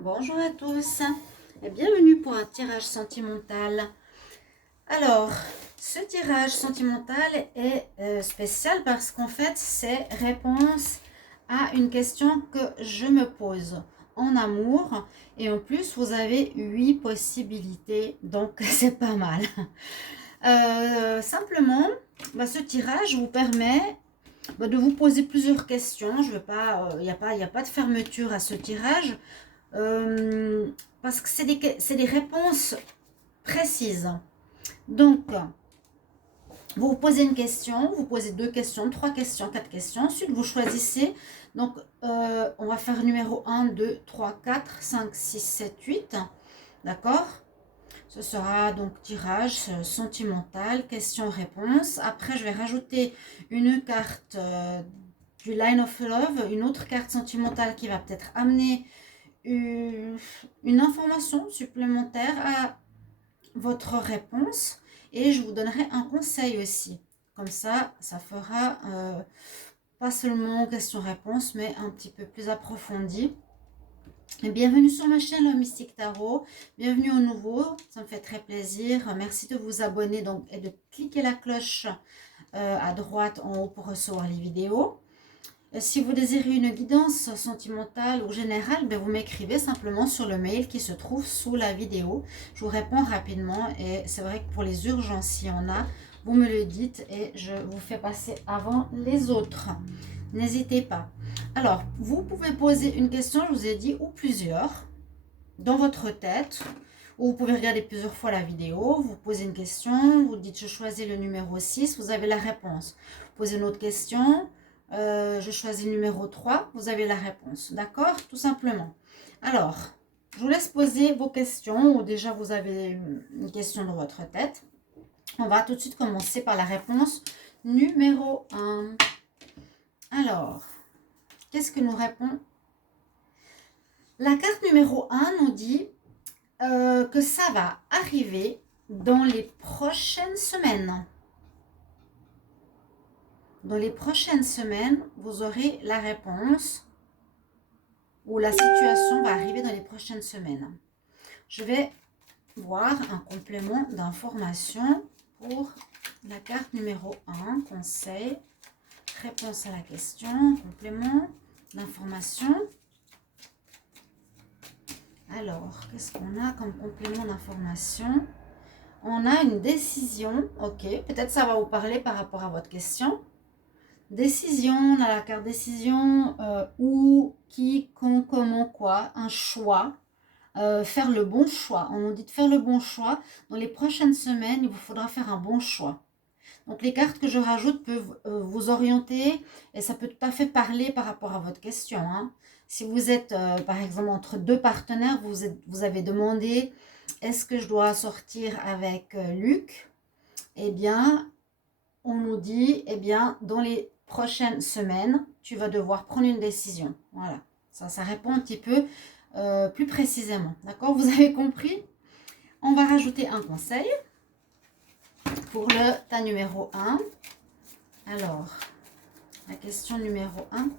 Bonjour à tous et bienvenue pour un tirage sentimental. Alors, ce tirage sentimental est spécial parce qu'en fait, c'est réponse à une question que je me pose en amour. Et en plus, vous avez 8 possibilités, donc c'est pas mal. Simplement, ce tirage vous permet de vous poser plusieurs questions. Je veux pas, il n'y a pas de fermeture à ce tirage. Parce que c'est des réponses précises. Donc, vous posez une question, vous posez deux questions, trois questions, quatre questions. Ensuite, vous choisissez. Donc, on va faire numéro 1, 2, 3, 4, 5, 6, 7, 8. D'accord? Ce sera donc tirage sentimental, question-réponse. Après, je vais rajouter une carte du Line of Love, une autre carte sentimentale qui va peut-être amener une information supplémentaire à votre réponse et je vous donnerai un conseil aussi. Comme ça fera pas seulement question-réponse, mais un petit peu plus approfondi. Et bienvenue sur ma chaîne le Mystique Tarot. Bienvenue au nouveau, ça me fait très plaisir. Merci de vous abonner donc, et de cliquer la cloche à droite en haut pour recevoir les vidéos. Si vous désirez une guidance sentimentale ou générale, vous m'écrivez simplement sur le mail qui se trouve sous la vidéo. Je vous réponds rapidement et c'est vrai que pour les urgences, s'il y en a, vous me le dites et je vous fais passer avant les autres. N'hésitez pas. Alors, vous pouvez poser une question, je vous ai dit, ou plusieurs, dans votre tête, ou vous pouvez regarder plusieurs fois la vidéo, vous posez une question, vous dites je choisis le numéro 6, vous avez la réponse. Posez une autre question, je choisis le numéro 3, vous avez la réponse. D'accord? Tout simplement. Alors, je vous laisse poser vos questions, ou déjà vous avez une question dans votre tête. On va tout de suite commencer par la réponse numéro 1. Alors, qu'est-ce que nous répond? La carte numéro 1 nous dit que ça va arriver dans les prochaines semaines. Dans les prochaines semaines, vous aurez la réponse ou la situation va arriver dans les prochaines semaines. Je vais voir un complément d'information pour la carte numéro 1, conseil, réponse à la question, complément d'information. Alors, qu'est-ce qu'on a comme complément d'information? On a une décision, ok, peut-être ça va vous parler par rapport à votre question. Décision, on a la carte décision, où, qui, quand, comment, quoi, un choix, faire le bon choix. On nous dit de faire le bon choix. Dans les prochaines semaines, il vous faudra faire un bon choix. Donc les cartes que je rajoute peuvent vous orienter et ça peut tout à fait parler par rapport à votre question. Hein. Si vous êtes par exemple entre deux partenaires, vous avez demandé est-ce que je dois sortir avec Luc? Eh bien, on nous dit, eh bien, dans les prochaines semaines, tu vas devoir prendre une décision. Voilà, ça répond un petit peu plus précisément. D'accord? Vous avez compris? On va rajouter un conseil pour le tas numéro 1. Alors, la question numéro 1,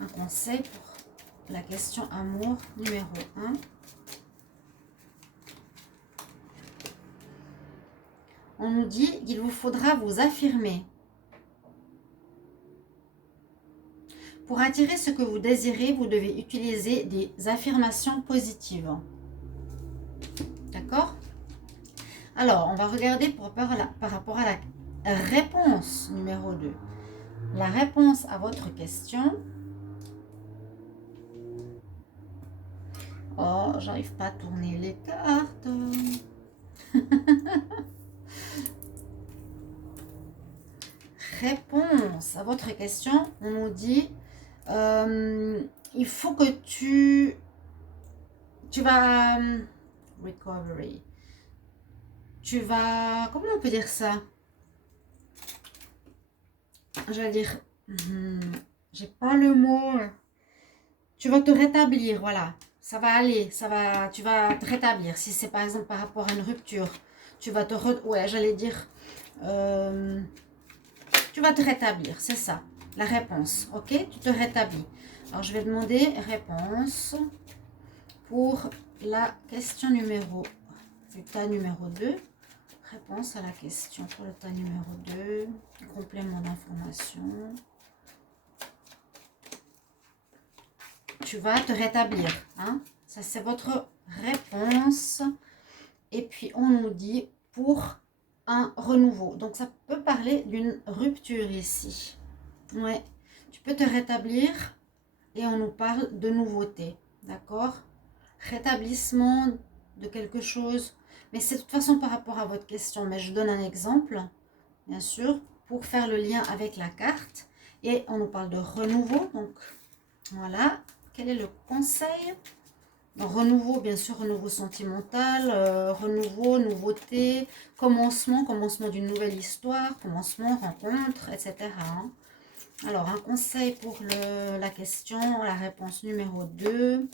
un conseil pour la question amour numéro 1. On nous dit qu'il vous faudra vous affirmer. Pour attirer ce que vous désirez, vous devez utiliser des affirmations positives. D'accord? Alors, on va regarder par rapport à la réponse numéro 2. La réponse à votre question. Oh, j'arrive pas à tourner les cartes. Réponse à votre question, on nous dit il faut que tu vas recovery. Tu vas, comment on peut dire ça? Je vais dire, j'ai pas le mot. Tu vas te rétablir, voilà. Ça va aller, tu vas te rétablir. Si c'est par exemple par rapport à une rupture, tu vas te, ouais, j'allais dire, tu vas te rétablir, c'est ça, la réponse, ok? Tu te rétablis. Alors je vais demander réponse pour la question numéro, le tas numéro 2. Réponse à la question pour le tas numéro 2. Complément d'information. Tu vas te rétablir. Hein? Ça, c'est votre réponse. Et puis, on nous dit pour un renouveau. Donc, ça peut parler d'une rupture ici. Ouais. Tu peux te rétablir et on nous parle de nouveauté. D'accord? Rétablissement de quelque chose. Mais c'est de toute façon par rapport à votre question. Mais je donne un exemple, bien sûr, pour faire le lien avec la carte. Et on nous parle de renouveau. Donc, voilà. Quel est le conseil? Renouveau, bien sûr, renouveau sentimental, renouveau, nouveauté, commencement d'une nouvelle histoire, commencement, rencontre, etc. Alors, un conseil pour la question, la réponse numéro 2.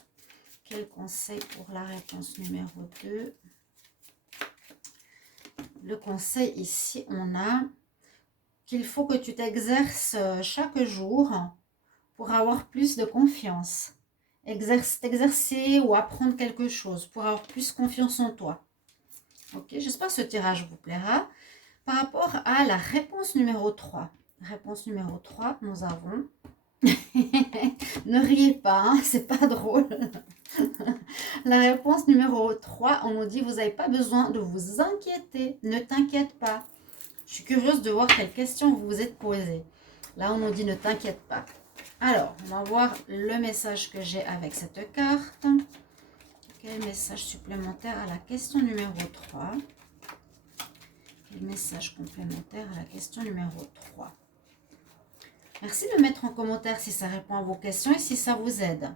Quel conseil pour la réponse numéro 2? Le conseil ici, on a qu'il faut que tu t'exerces chaque jour pour avoir plus de confiance. T'exercer ou apprendre quelque chose pour avoir plus confiance en toi. Ok, j'espère que ce tirage vous plaira. Par rapport à la réponse numéro 3. Réponse numéro 3, nous avons... Ne riez pas, hein, c'est pas drôle. La réponse numéro 3, on nous dit vous n'avez pas besoin de vous inquiéter. Ne t'inquiète pas. Je suis curieuse de voir quelles questions vous vous êtes posées. Là, on nous dit ne t'inquiète pas. Alors, on va voir le message que j'ai avec cette carte. Quel message supplémentaire à la question numéro 3? Quel message complémentaire à la question numéro 3? Merci de mettre en commentaire si ça répond à vos questions et si ça vous aide.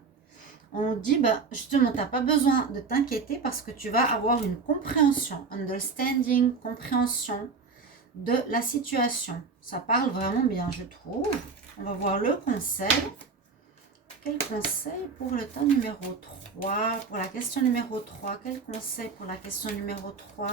On nous dit, justement, tu n'as pas besoin de t'inquiéter parce que tu vas avoir une compréhension, understanding, compréhension de la situation. Ça parle vraiment bien, je trouve. On va voir le conseil. Quel conseil pour le temps numéro 3? Pour la question numéro 3. Quel conseil pour la question numéro 3?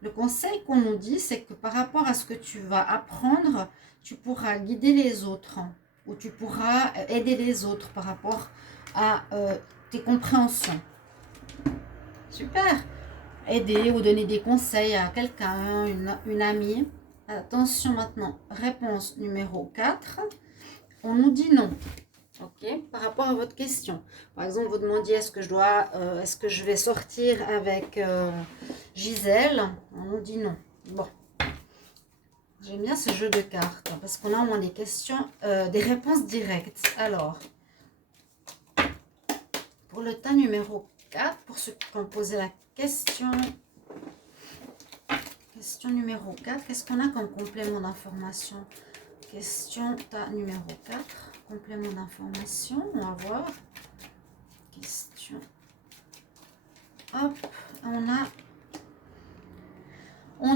Le conseil qu'on nous dit, c'est que par rapport à ce que tu vas apprendre, tu pourras guider les autres ou tu pourras aider les autres par rapport à tes compréhensions. Super! Aider ou donner des conseils à quelqu'un, une amie. Attention maintenant, réponse numéro 4. On nous dit non. Ok, par rapport à votre question. Par exemple, vous demandiez est-ce que je vais sortir avec Gisèle? On nous dit non. Bon. J'aime bien ce jeu de cartes parce qu'on a au moins des questions, des réponses directes. Alors, pour le tas numéro 4, pour ceux qui ont posé la question numéro 4, qu'est-ce qu'on a comme complément d'information? Question tas numéro 4, complément d'information, on va voir. Question. Hop, on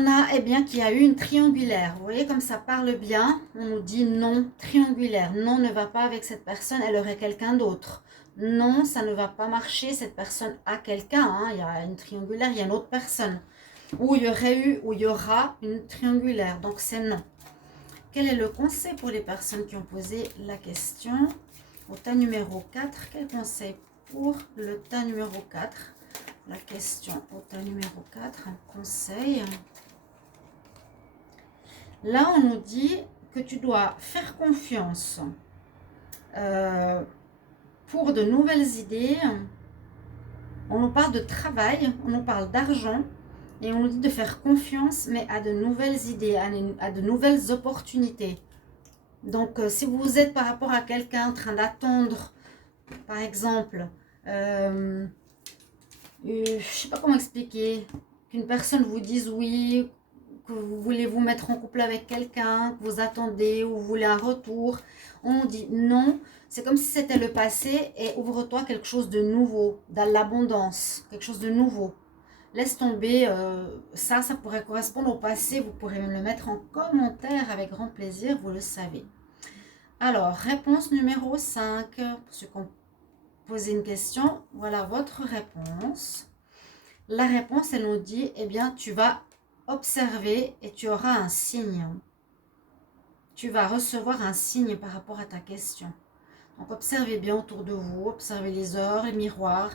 a eh bien, qu'il y a eu une triangulaire. Vous voyez comme ça parle bien. On nous dit non, triangulaire. Non, ne va pas avec cette personne, elle aurait quelqu'un d'autre. Non, ça ne va pas marcher, cette personne a quelqu'un. Hein. Il y a une triangulaire, il y a une autre personne. Ou il y aurait eu, ou il y aura une triangulaire. Donc c'est non. Quel est le conseil pour les personnes qui ont posé la question? Au tas numéro 4, quel conseil pour le tas numéro 4? La question au tas numéro 4, un conseil. Là, on nous dit que tu dois faire confiance pour de nouvelles idées. On nous parle de travail, on nous parle d'argent et on nous dit de faire confiance, mais à de nouvelles idées, à de nouvelles opportunités. Donc, si vous êtes par rapport à quelqu'un en train d'attendre, par exemple, je ne sais pas comment expliquer, qu'une personne vous dise oui, que vous voulez vous mettre en couple avec quelqu'un, que vous attendez ou vous voulez un retour, on dit non. C'est comme si c'était le passé et ouvre-toi quelque chose de nouveau, dans l'abondance, quelque chose de nouveau. Laisse tomber, ça pourrait correspondre au passé, vous pourrez me le mettre en commentaire avec grand plaisir, vous le savez. Alors, réponse numéro 5, pour ceux qui ont posé une question, voilà votre réponse. La réponse, elle nous dit, eh bien, tu vas observer et tu auras un signe. tu vas recevoir un signe par rapport à ta question. Donc, observez bien autour de vous, observez les heures, les miroirs,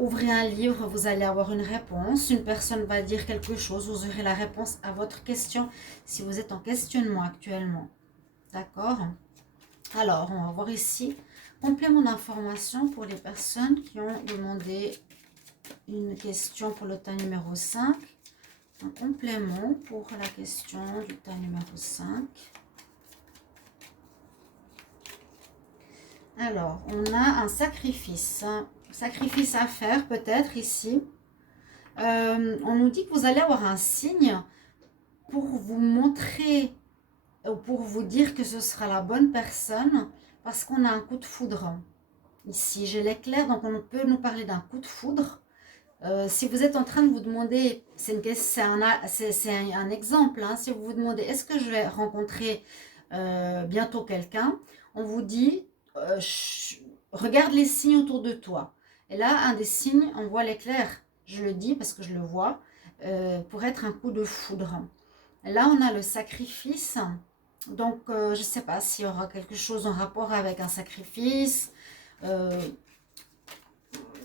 ouvrez un livre, vous allez avoir une réponse. Une personne va dire quelque chose, vous aurez la réponse à votre question si vous êtes en questionnement actuellement. D'accord? Alors, on va voir ici, complément d'information pour les personnes qui ont demandé une question pour le tas numéro 5. Un complément pour la question du tas numéro 5. Alors, on a un sacrifice. Sacrifice à faire peut-être ici. On nous dit que vous allez avoir un signe pour vous montrer, ou pour vous dire que ce sera la bonne personne, parce qu'on a un coup de foudre. Ici, j'ai l'éclair, donc on peut nous parler d'un coup de foudre. Si vous êtes en train de vous demander, c'est un exemple, hein, si vous vous demandez, est-ce que je vais rencontrer bientôt quelqu'un, on vous dit, regarde les signes autour de toi. Et là, un des signes, on voit l'éclair, je le dis parce que je le vois, pour être un coup de foudre. Là, on a le sacrifice. Donc, je ne sais pas s'il y aura quelque chose en rapport avec un sacrifice.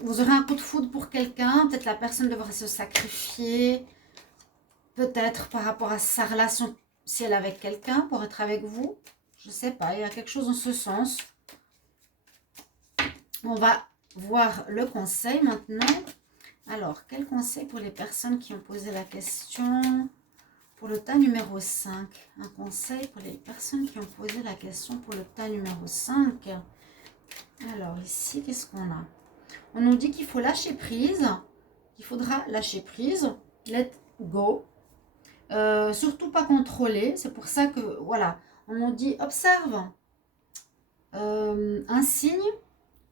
Vous aurez un coup de foudre pour quelqu'un. Peut-être la personne devra se sacrifier. Peut-être par rapport à sa relation, si elle est avec quelqu'un, pour être avec vous. Je ne sais pas, il y a quelque chose en ce sens. On va voir le conseil maintenant. Alors, quel conseil pour les personnes qui ont posé la question pour le tas numéro 5? Un conseil pour les personnes qui ont posé la question pour le tas numéro 5. Alors, ici, qu'est-ce qu'on a? On nous dit qu'il faut lâcher prise. Il faudra lâcher prise. Let go. Surtout pas contrôler. C'est pour ça que, voilà, on nous dit observe un signe.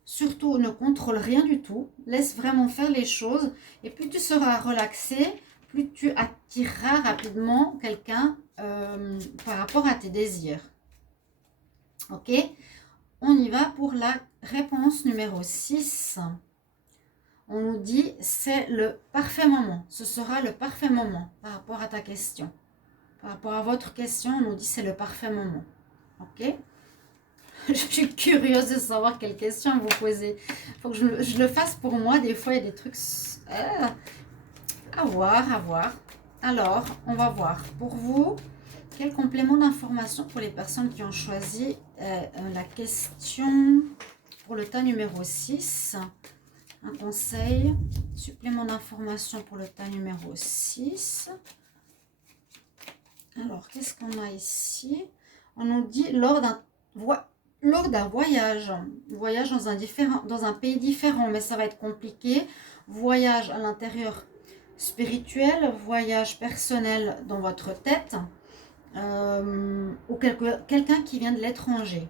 Surtout, ne contrôle rien du tout. Laisse vraiment faire les choses. Et plus tu seras relaxé, plus tu attireras rapidement quelqu'un par rapport à tes désirs. Ok? On y va pour la réponse numéro 6. On nous dit, c'est le parfait moment. Ce sera le parfait moment par rapport à ta question. Par rapport à votre question, on nous dit, c'est le parfait moment. Ok? Je suis curieuse de savoir quelle question vous posez. Il faut que je le fasse pour moi. Des fois, il y a des trucs à voir, à voir. Alors, on va voir. Pour vous, quel complément d'information pour les personnes qui ont choisi la question pour le tas numéro 6. Un conseil, supplément d'information pour le tas numéro 6. Alors, qu'est-ce qu'on a ici? On nous dit lors d'un voyage dans un pays différent, mais ça va être compliqué. Voyage à l'intérieur spirituel, voyage personnel dans votre tête, ou quelqu'un qui vient de l'étranger.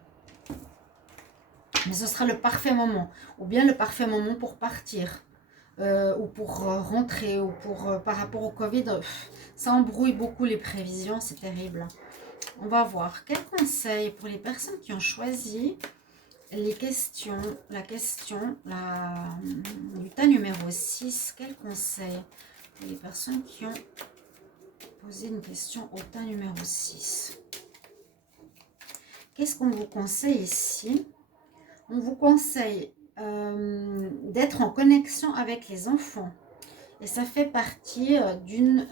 Mais ce sera le parfait moment, ou bien le parfait moment pour partir, ou pour rentrer, ou pour par rapport au Covid. Ça embrouille beaucoup les prévisions, c'est terrible. On va voir quel conseil pour les personnes qui ont choisi les questions, la question du tas numéro 6. Quel conseil pour les personnes qui ont posé une question au tas numéro 6? Qu'est-ce qu'on vous conseille ici? On vous conseille d'être en connexion avec les enfants. Et ça fait partie d'une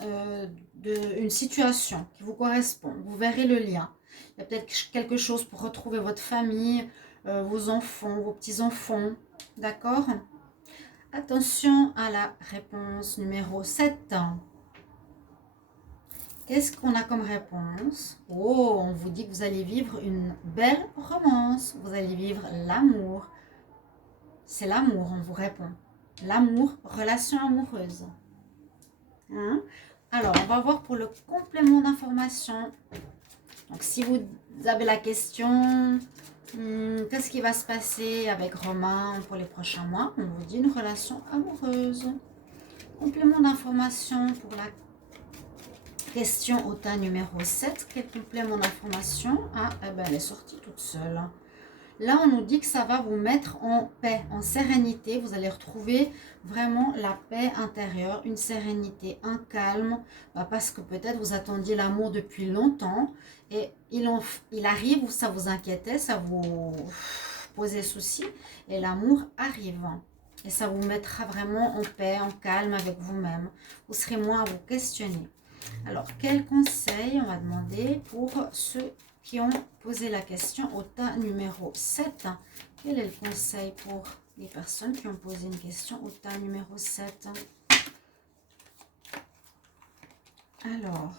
situation qui vous correspond. Vous verrez le lien. Il y a peut-être quelque chose pour retrouver votre famille, vos enfants, vos petits-enfants. D'accord? Attention à la réponse numéro 7. Qu'est-ce qu'on a comme réponse? Oh, on vous dit que vous allez vivre une belle romance. Vous allez vivre l'amour. C'est l'amour, on vous répond. L'amour, relation amoureuse. Hein? Alors, on va voir pour le complément d'information. Donc, si vous avez la question, qu'est-ce qui va se passer avec Romain pour les prochains mois? On vous dit une relation amoureuse. Complément d'information pour la question au tas numéro 7. Quel complément d'information? Ah, eh ben, elle est sortie toute seule. Là, on nous dit que ça va vous mettre en paix, en sérénité. Vous allez retrouver vraiment la paix intérieure, une sérénité, un calme, parce que peut-être vous attendiez l'amour depuis longtemps et il arrive, ça vous inquiétait, ça vous posait souci et l'amour arrive. Et ça vous mettra vraiment en paix, en calme avec vous-même. Vous serez moins à vous questionner. Alors, quel conseil on va demander pour ceux qui ont posé la question au tas numéro 7? Quel est le conseil pour les personnes qui ont posé une question au tas numéro 7? Alors,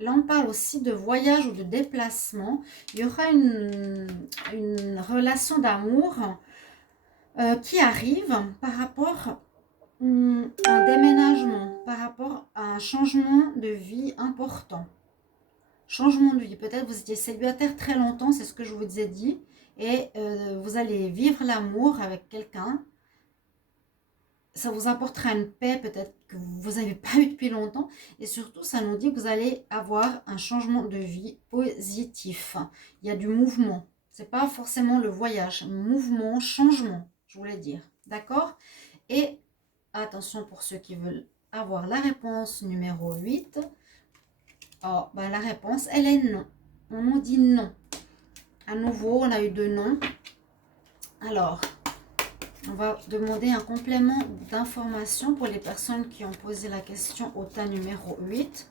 là on parle aussi de voyage ou de déplacement. Il y aura une relation d'amour qui arrive par rapport à un déménagement, par rapport à un changement de vie important. Changement de vie. Peut-être vous étiez célibataire très longtemps, c'est ce que je vous ai dit. Et vous allez vivre l'amour avec quelqu'un. Ça vous apportera une paix peut-être que vous n'avez pas eu depuis longtemps. Et surtout, ça nous dit que vous allez avoir un changement de vie positif. Il y a du mouvement. Ce n'est pas forcément le voyage. Mouvement, changement, je voulais dire. D'accord? Et attention pour ceux qui veulent avoir la réponse numéro 8. Oh, ben la réponse, elle est non. On nous dit non. À nouveau, on a eu deux noms. Alors, on va demander un complément d'information pour les personnes qui ont posé la question au tas numéro 8.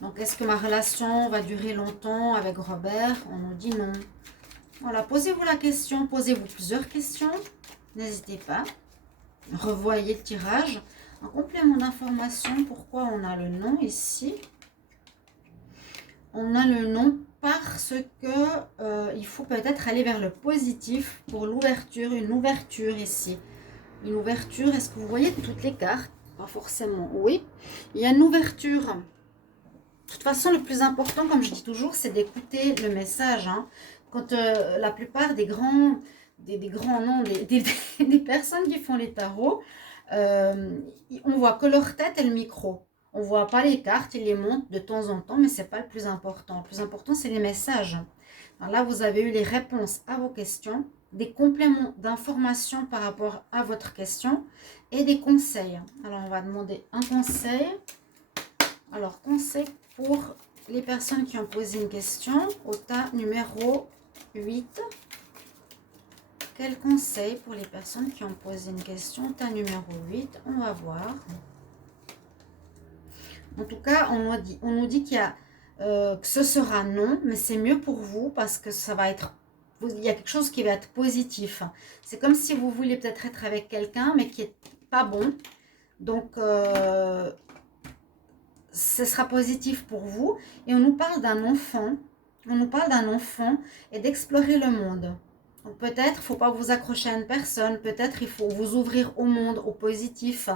Donc, est-ce que ma relation va durer longtemps avec Robert? On nous dit non. Voilà, posez-vous la question, posez-vous plusieurs questions. N'hésitez pas. Revoyez le tirage. Un complément d'information, pourquoi on a le nom ici? On a le nom parce que il faut peut-être aller vers le positif pour l'ouverture, une ouverture ici. Une ouverture, est-ce que vous voyez toutes les cartes? Pas forcément, oui. Il y a une ouverture. De toute façon, le plus important, comme je dis toujours, c'est d'écouter le message. Hein. Quand la plupart des grands noms, des personnes qui font les tarots, on voit que leur tête et le micro. On ne voit pas les cartes, ils les montent de temps en temps, mais ce n'est pas le plus important. Le plus important, c'est les messages. Alors là, vous avez eu les réponses à vos questions, des compléments d'informations par rapport à votre question et des conseils. Alors, on va demander un conseil. Alors, conseil pour les personnes qui ont posé une question au tas numéro 8. Quel conseil pour les personnes qui ont posé une question au tas numéro 8? On va voir. En tout cas, on nous dit qu'il y a, que ce sera non, mais c'est mieux pour vous parce que ça va être, il y a quelque chose qui va être positif. C'est comme si vous vouliez peut-être être avec quelqu'un, mais qui n'est pas bon. Donc, ce sera positif pour vous. Et on nous parle d'un enfant. On nous parle d'un enfant et d'explorer le monde. Donc peut-être, il ne faut pas vous accrocher à une personne. Peut-être, il faut vous ouvrir au monde, au positif.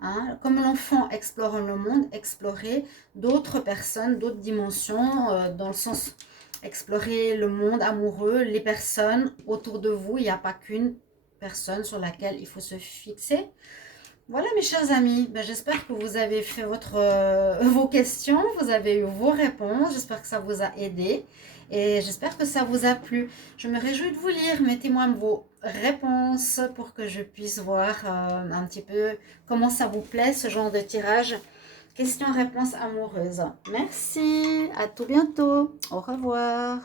Hein, comme l'enfant explore le monde, explorer d'autres personnes, d'autres dimensions, dans le sens explorer le monde amoureux, les personnes autour de vous. Il n'y a pas qu'une personne sur laquelle il faut se fixer. Voilà mes chers amis, ben, j'espère que vous avez fait vos questions, vous avez eu vos réponses, j'espère que ça vous a aidé et j'espère que ça vous a plu. Je me réjouis de vous lire, mettez-moi vos réponses pour que je puisse voir un petit peu comment ça vous plaît ce genre de tirage. Questions-réponses amoureuses. Merci, à tout bientôt, au revoir.